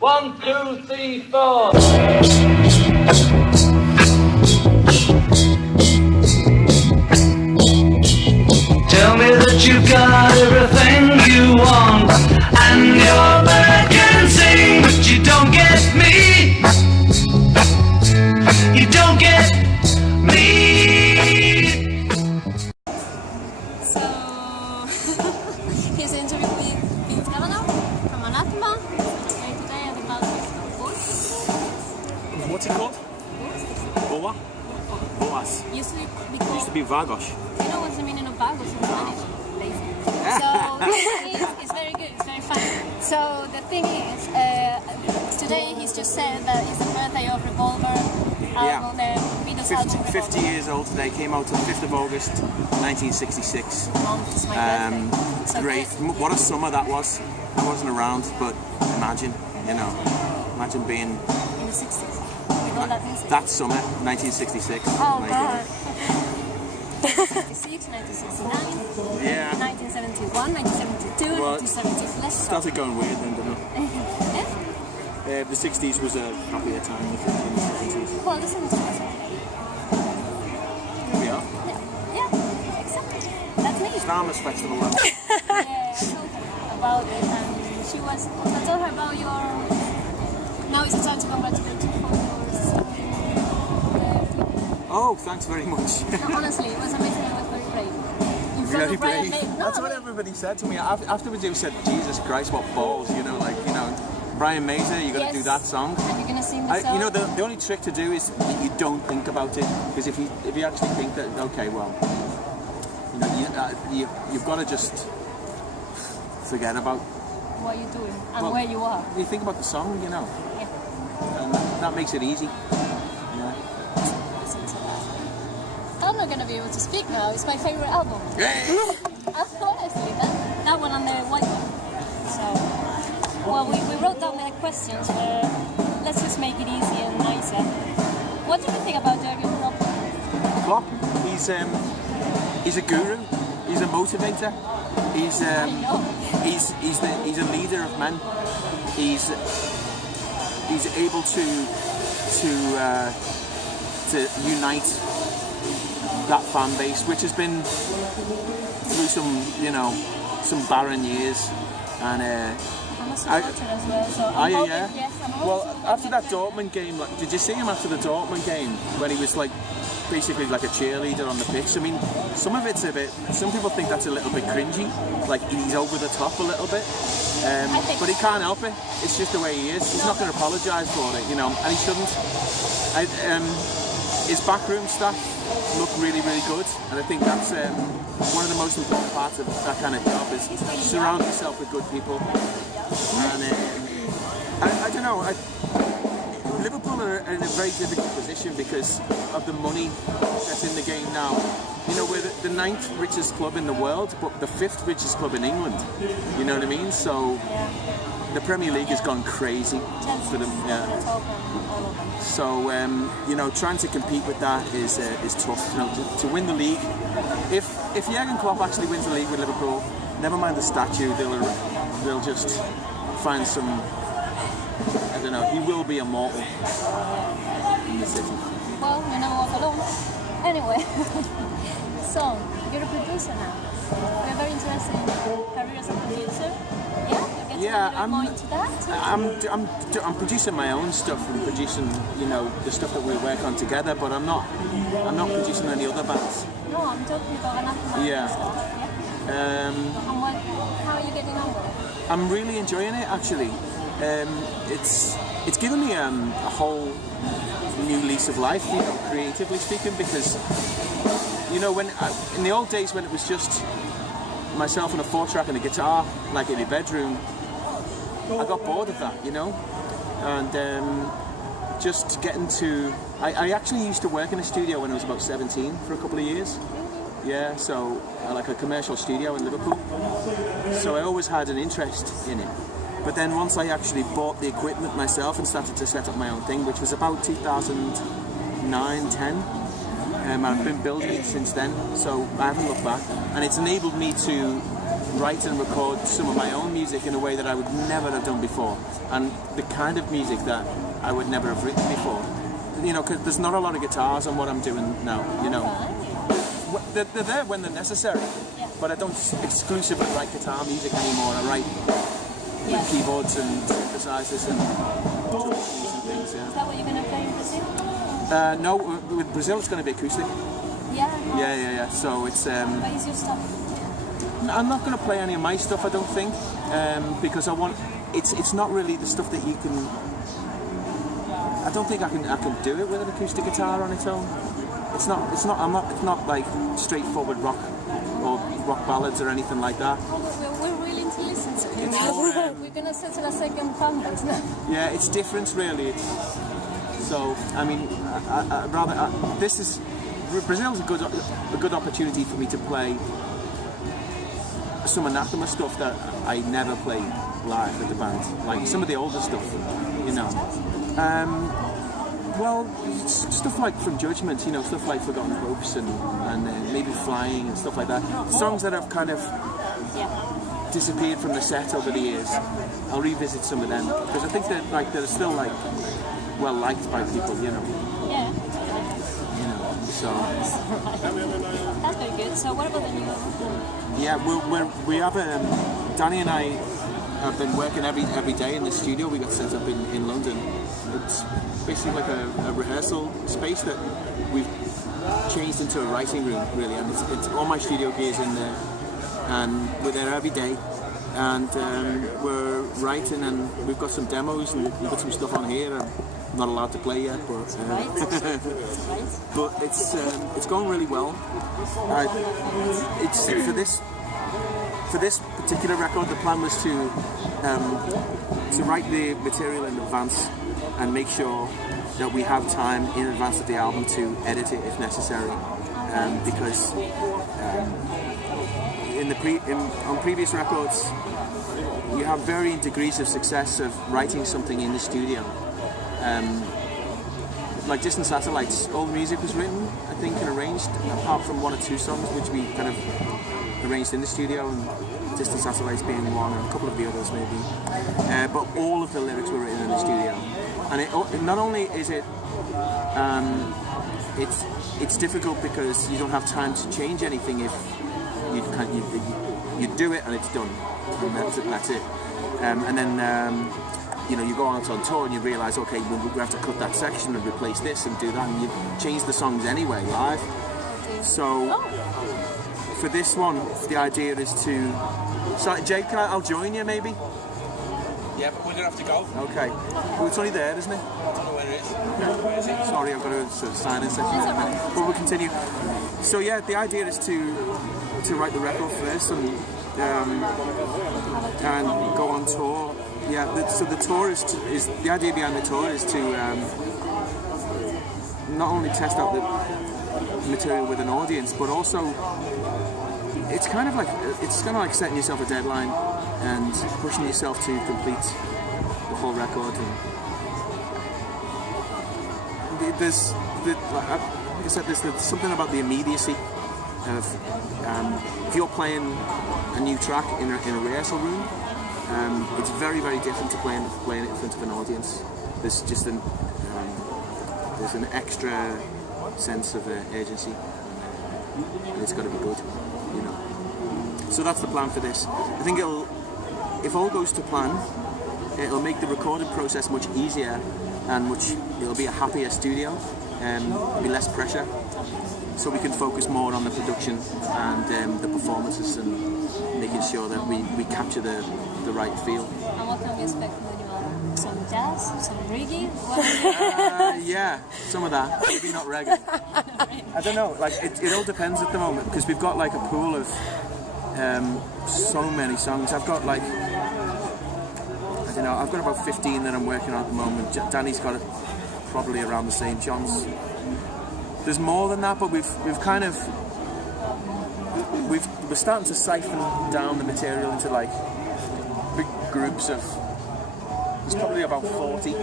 1, 2, 3, 4. Tell me that you've got everything you want, and your bird can sing, but you don't get me. You don't get me. So, here's an interview with Cavanagh from Anathema. Today at the Boas. What's it called? Boa? Boas. Used to be called. Used to be Vagos. You know what's the meaning of Vagos in Spanish? Lazy. So, it's very good, it's very fun. So, the thing is, today he's just said that it's the birthday of Revolver. Yeah. 50 years old today, came out on the 5th of August 1966. It's my birthday. So Great. good. What a summer that was. I wasn't around, but imagine being In the 60s. With all that music. that summer, 1966. Oh, My God. God. 1966, 1969, Yeah. 1971, 1972, Well, 1970s. Let's start. Started going weird then, didn't it? The 60s was a happier time, the 50s and 70s. Well, the 70s was okay. Here we are. Yeah, exactly. That's me. Starmers Festival. Yeah, I told her about it, and I told her about your. Now is the time to congratulate you for your son. Oh, thanks very much. No, honestly, it was amazing. I was very brave. In front Very of Brian brave. May. No, That's what everybody said to me. Afterwards, they said, Jesus Christ, what balls, Brian Mazer, you got to do that song. And you're gonna sing the song. The only trick to do is you don't think about it, because if you actually think that, okay, well, you've got to just forget about what you're doing and where you are. You think about the song, Yeah. and that makes it easy. Yeah. Listen to that. I'm not gonna be able to speak now. It's my favorite album. Honestly, that one and the white one. So, well, we wrote down the questions. Let's just make it easy and nicer. What do you think about Jurgen Klopp? Klopp, he's a guru. He's a motivator. He's a leader of men. He's able to unite that fan base, which has been through some barren years, and I'm a supporter as well, so I'm hoping, yes, I'm hoping. Well, after that Dortmund game, did you see him after the Dortmund game when he was basically like a cheerleader on the pitch? I mean, some people think that's a little bit cringy, like he's over the top a little bit, but he can't help it. It's just the way he is. He's not going to apologise for it, and he shouldn't. His backroom staff look really, really good, and I think that's one of the most important parts of that kind of job is surround yourself with good people. And I don't know. Liverpool are in a very difficult position because of the money that's in the game now. We're the 9th richest club in the world, but the 5th richest club in England. You know what I mean? So the Premier League has gone crazy for them. Yeah. So trying to compete with that is tough. To win the league, if Jurgen Klopp actually wins the league with Liverpool, never mind the statue, they'll just find some. I don't know. He will be immortal in the city. Well, you never walk alone. Anyway, so you're a producer now. We're very interested in your career as a producer. Yeah, I'm more into that. I'm producing my own stuff and producing the stuff that we work on together, but I'm not producing any other bands. No, I'm talking about Anathema. Yeah. Stuff, yeah. How are you getting on with it? I'm really enjoying it actually. It's given me a whole new lease of life, creatively speaking, because when in the old days when it was just myself and a 4-track and a guitar, like in a bedroom, I got bored of that, and just getting to. I actually used to work in a studio when I was about 17 for a couple of years. Yeah, so like a commercial studio in Liverpool. So I always had an interest in it. But then once I actually bought the equipment myself and started to set up my own thing, which was about 2009-10, I've been building it since then, so I haven't looked back. And it's enabled me to write and record some of my own music in a way that I would never have done before, and the kind of music that I would never have written before. You know, because there's not a lot of guitars on what I'm doing now. You know, they're there when they're necessary, but I don't exclusively write guitar music anymore. I write with keyboards and synthesizers and drums and things. Yeah. Is that what you're going to play in Brazil? No, with Brazil it's going to be acoustic. Yeah. Yeah. So it's. But is your stuff? I'm not going to play any of my stuff, I don't think, because I want. It's not really the stuff that you can. I don't think I can do it with an acoustic guitar on its own. It's not like straightforward rock or rock ballads or anything like that. We're willing to listen to it. We're going to settle a second fan base now. Yeah, it's different, really. So, I mean, I'd rather. Brazil's a good opportunity for me to play some Anathema stuff that I never played live with the band, like some of the older stuff, you know. Well, stuff like From Judgment, you know, stuff like Forgotten Hopes and maybe Flying and stuff like that. Songs that have kind of disappeared from the set over the years. I'll revisit some of them because I think that they're still like well liked by people, you know. Yeah. You know, so. That's very good. So what about the new album? Yeah, we have Danny and I have been working every day in the studio. We got set up in London. It's basically like a rehearsal space that we've changed into a writing room, really. And it's all my studio gear's in there, and we're there every day. And we're writing, and we've got some demos, and we've got some stuff on here. I'm not allowed to play yet, but but it's going really well. It's for this particular record, the plan was to write the material in advance and make sure that we have time in advance of the album to edit it if necessary, because on previous records you have varying degrees of success of writing something in the studio. Like Distant Satellites, all the music was written, I think, and arranged, apart from one or two songs which we kind of arranged in the studio, and Distant Satellites being one, and a couple of the others maybe. But all of the lyrics were written in the studio. And it not only is it, it's difficult because you don't have time to change anything if you do it and it's done, and that's it. And then you know, you go out on tour and you realise, okay, we have to cut that section and replace this and do that, and you change the songs anyway live. So for this one, the idea is to. So Jake, I'll join you maybe. Yeah, but we're gonna have to go. Okay. Well, it's only there, isn't it? I don't know where it is. Where is it? Sorry, I've got a sort of sign-in section. But we'll continue. So yeah, the idea is to write the record first and go on tour. Yeah. So the tour is the idea behind the tour is to not only test out the material with an audience, but also it's kind of like setting yourself a deadline and pushing yourself to complete the whole record. And there's something about the immediacy of if you're playing a new track in a rehearsal room, it's very, very different to playing it in front of an audience. There's just an extra sense of urgency, and it's got to be good, you know. So that's the plan for this. I think if all goes to plan, it'll make the recording process much easier, and it'll be a happier studio, it'll be less pressure, so we can focus more on the production and the performances and making sure that we capture the right feel. And what can we expect from the new album? Some jazz, some reggae? Yeah, some of that. Maybe not reggae. I don't know. Like it all depends at the moment, because we've got like a pool of so many songs. I've got like, I don't know, I've got about 15 that I'm working on at the moment. Danny's got probably around the same. John's. There's more than that, but we're starting to siphon down the material into like big groups of. There's probably about 40,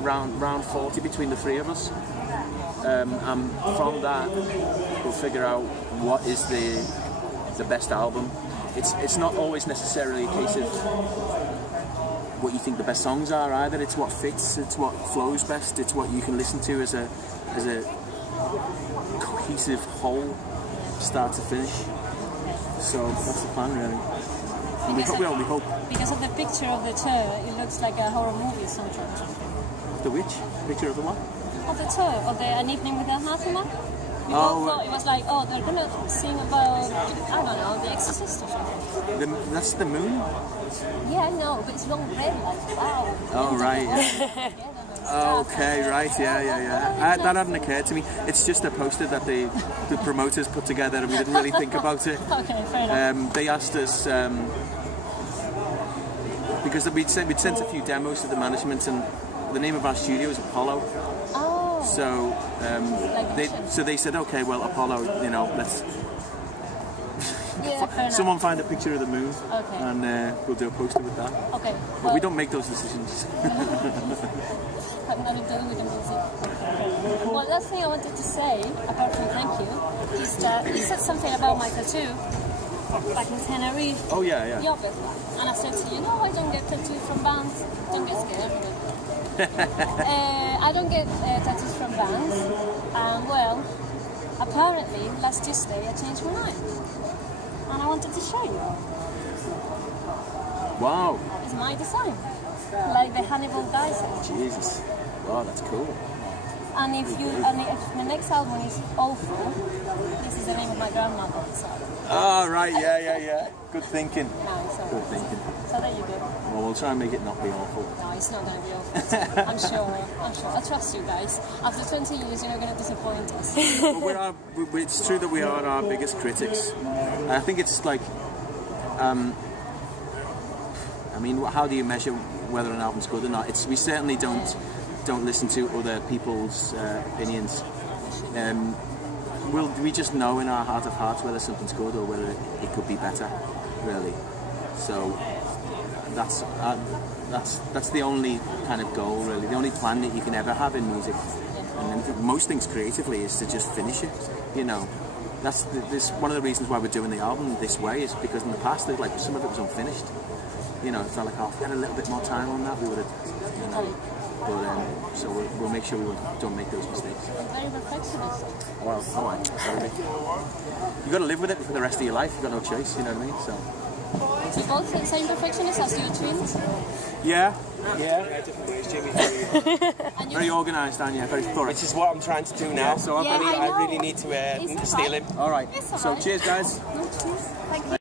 around 40 between the three of us. And from that, we'll figure out what is the best album it's not always necessarily a case of what you think the best songs are either. It's what fits, it's what flows best, it's what you can listen to as a cohesive whole, start to finish. So that's the plan, really. And we hope. Because of the picture of the tour, it looks like a horror movie sometimes. The which? Picture of the what? Of the tour, of An Evening with Anathema. We all thought it was like, oh, they're gonna sing about, I don't know, The Exorcist or something. That's the moon? Yeah, I know, but it's long red, like, wow. Oh, right. Okay, right, yeah. That hadn't occurred to me. It's just a poster that the promoters put together and we didn't really think about it. Okay, fair enough. They asked us, because we'd sent a few demos to the management, and the name of our studio is Apollo. Oh. So they said, okay, well, Apollo, you know, let's Yeah, someone find a picture of the moon, okay, and we'll do a poster with that. Okay. But we don't make those decisions. Have nothing to do with the music. Well, last thing I wanted to say, apart from thank you, is that you said something about my tattoo back in Tenerife. Oh yeah. And I said to you, no, I don't get tattoos from bands. Don't get scared. I don't get tattoos from bands. Well, apparently last Tuesday I changed my mind. And I wanted to show you. Wow. It's my design. Like the Hannibal dice. Jesus. Wow, that's cool. And if the next album is Awful, this is the name of my grandmother. So. Oh, right, yeah. Good thinking. No, it's Good thinking. So there you go. Well, we'll try and make it not be awful. No, it's not going to be awful. I'm sure. I trust you guys. After 20 years, you're not going to disappoint us. But it's true that we are our biggest critics. I think it's like, I mean, how do you measure whether an album's good or not? We certainly don't listen to other people's opinions. We just know in our heart of hearts whether something's good or whether it could be better, really. So that's the only kind of goal, really. The only plan that you can ever have in music, and most things creatively, is to just finish it. You know, that's one of the reasons why we're doing the album this way, is because in the past, like, some of it was unfinished. You know, it's not like, oh, if we had a little bit more time on that, we would have, you know. But, so we'll make sure we don't make those mistakes. I'm very perfectionist. Well, all right. You've got to live with it for the rest of your life. You've got no choice, you know what I mean? So. You both the same perfectionist as your twins? Yeah. Different ways, Jimmy. Very organised, aren't you? Very thorough. Which is what I'm trying to do now. So Yeah, I really need to steal him. All right. It's all So right. cheers, guys. No, cheers. Thank you.